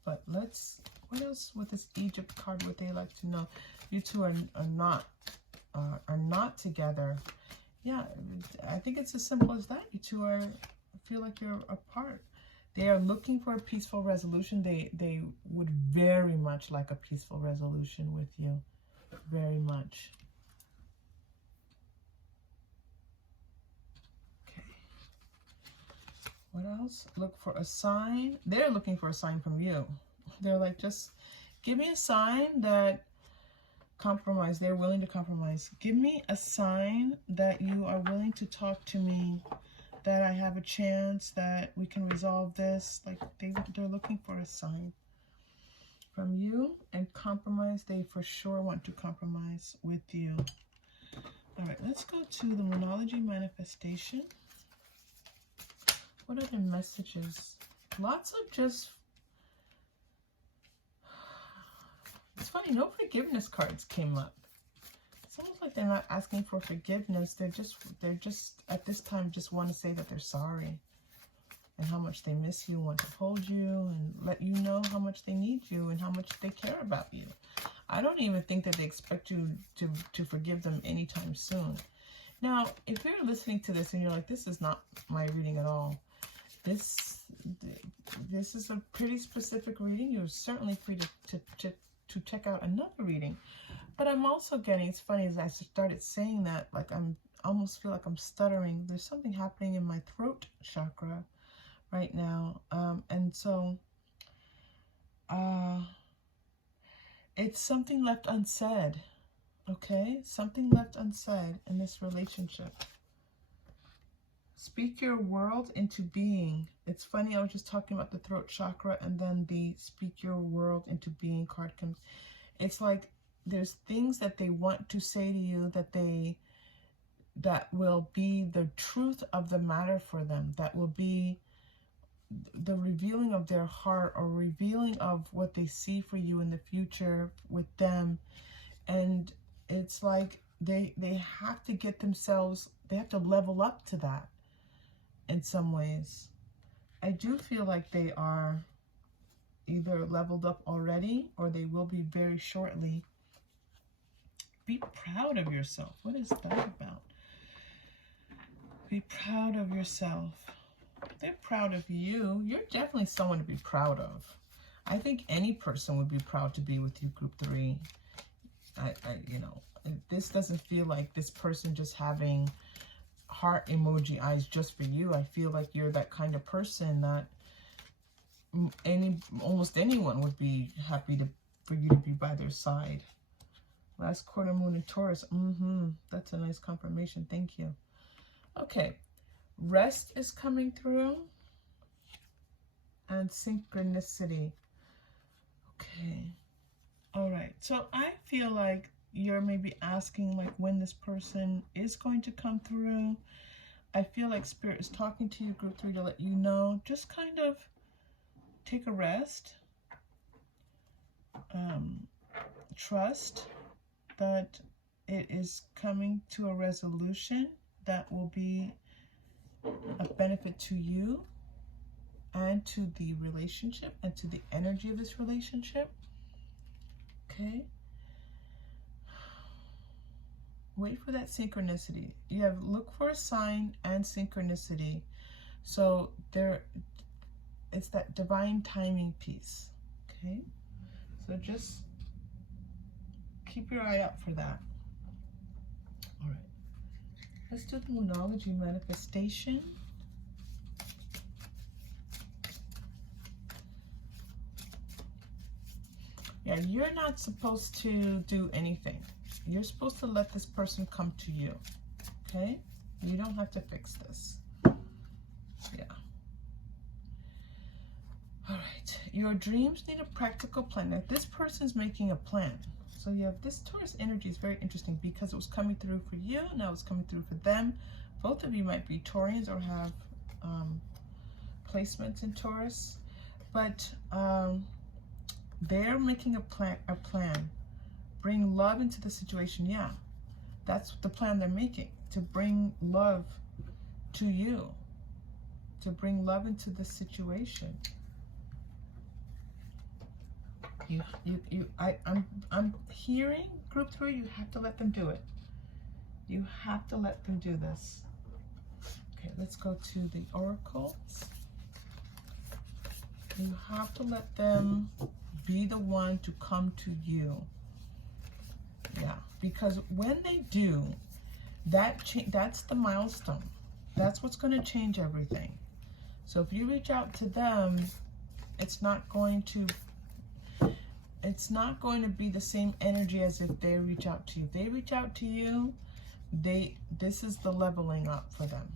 but what else with this Egypt card would they like to know? You two are not together. Yeah, I think it's as simple as that. You two feel like you're apart. They are looking for a peaceful resolution. They would very much like a peaceful resolution with you. Very much. Okay. What else? Look for a sign. They're looking for a sign from you. They're like, just give me a sign that compromise. They're willing to compromise. Give me a sign that you are willing to talk to me, that I have a chance, that we can resolve this. Like they're looking for a sign from you, and compromise. They for sure want to compromise with you. All right, let's go to the Moonology manifestation. What are the messages? Lots of just, it's funny, no forgiveness cards came up. It's almost like they're not asking for forgiveness. They're just at this time just want to say that they're sorry and how much they miss you, want to hold you and let you know how much they need you and how much they care about you. I don't even think that they expect you to forgive them anytime soon. Now, if you're listening to this and you're like, this is not my reading at all, this is a pretty specific reading, you're certainly free to check out another reading. But I'm also getting, it's funny, as I started saying that, like I almost feel like I'm stuttering. There's something happening in my throat chakra right now. And so it's something left unsaid. Okay? Something left unsaid in this relationship. Speak your world into being. It's funny, I was just talking about the throat chakra, and then the speak your world into being card comes. It's like there's things that they want to say to you that will be the truth of the matter for them, that will be the revealing of their heart, or revealing of what they see for you in the future with them. And it's like they have to get themselves, they have to level up to that in some ways. I do feel like they are either leveled up already, or they will be very shortly. Be proud of yourself. What is that about? Be proud of yourself. They're proud of you. You're definitely someone to be proud of. I think any person would be proud to be with you, Group 3. You know, this doesn't feel like this person just having heart emoji eyes just for you. I feel like you're that kind of person that almost anyone would be happy for you to be by their side. Last quarter moon in Taurus. That's a nice confirmation. Thank you. Okay. Rest is coming through. And synchronicity. Okay. All right. So I feel like you're maybe asking like when this person is going to come through. I feel like Spirit is talking to you, Group 3, to let you know. Just kind of take a rest. trust that it is coming to a resolution that will be a benefit to you and to the relationship and to the energy of this relationship. Okay. Wait for that synchronicity. You have look for a sign and synchronicity. So there, it's that divine timing piece. Okay. So just keep your eye out for that. All right. Let's do the Moonology manifestation. Yeah, you're not supposed to do anything. You're supposed to let this person come to you, okay? You don't have to fix this. Yeah. All right. Your dreams need a practical plan. Now, this person's making a plan. So you have this Taurus energy is very interesting because it was coming through for you. Now it's coming through for them. Both of you might be Taurians or have placements in Taurus. But they're making a plan. Bring love into the situation. Yeah, that's the plan they're making, to bring love to you, to bring love into the situation. I'm hearing group 3, you have to let them do it. You have to let them do this. Okay, let's go to the oracles. You have to let them be the one to come to you. Yeah, because when they do, that's the milestone. That's what's going to change everything. So if you reach out to them, it's not going to be the same energy as if they reach out to you. If they reach out to you, this is the leveling up for them.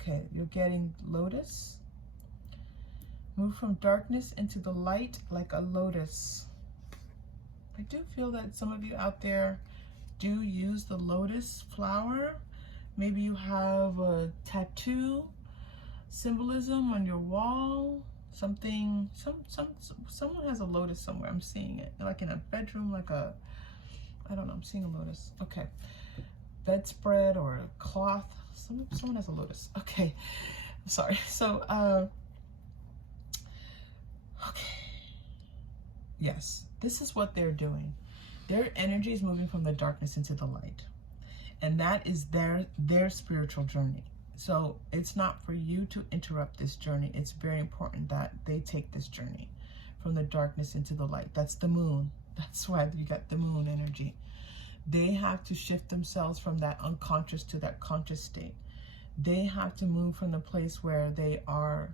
Okay, you're getting lotus. Move from darkness into the light like a lotus. I do feel that some of you out there do use the lotus flower. Maybe you have a tattoo symbolism on your wall. Something, someone has a lotus somewhere. I'm seeing it, like in a bedroom, like a, I don't know, I'm seeing a lotus. Okay, bedspread or a cloth. Someone has a lotus. Okay, I'm sorry. So, okay, yes, this is what they're doing. Their energy is moving from the darkness into the light, and that is their spiritual journey. So it's not for you to interrupt this journey. It's very important that they take this journey from the darkness into the light. That's the moon. That's why you got the moon energy. They have to shift themselves from that unconscious to that conscious state. They have to move from the place where they are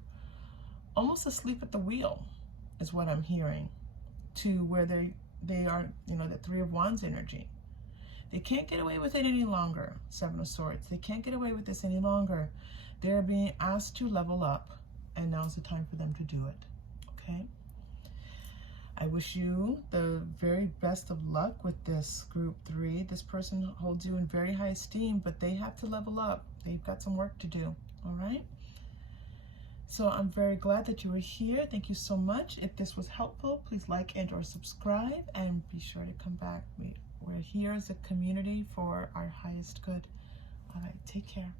almost asleep at the wheel, is what I'm hearing, to where they are, the 3 of Wands energy. They can't get away with it any longer. 7 of Swords. They can't get away with this any longer. They're being asked to level up, and now's the time for them to do it. Okay? I wish you the very best of luck with this group 3. This person holds you in very high esteem, but they have to level up. They've got some work to do. All right? So I'm very glad that you were here. Thank you so much. If this was helpful, please like and or subscribe, and be sure to come back. We're here as a community for our highest good. All right, take care.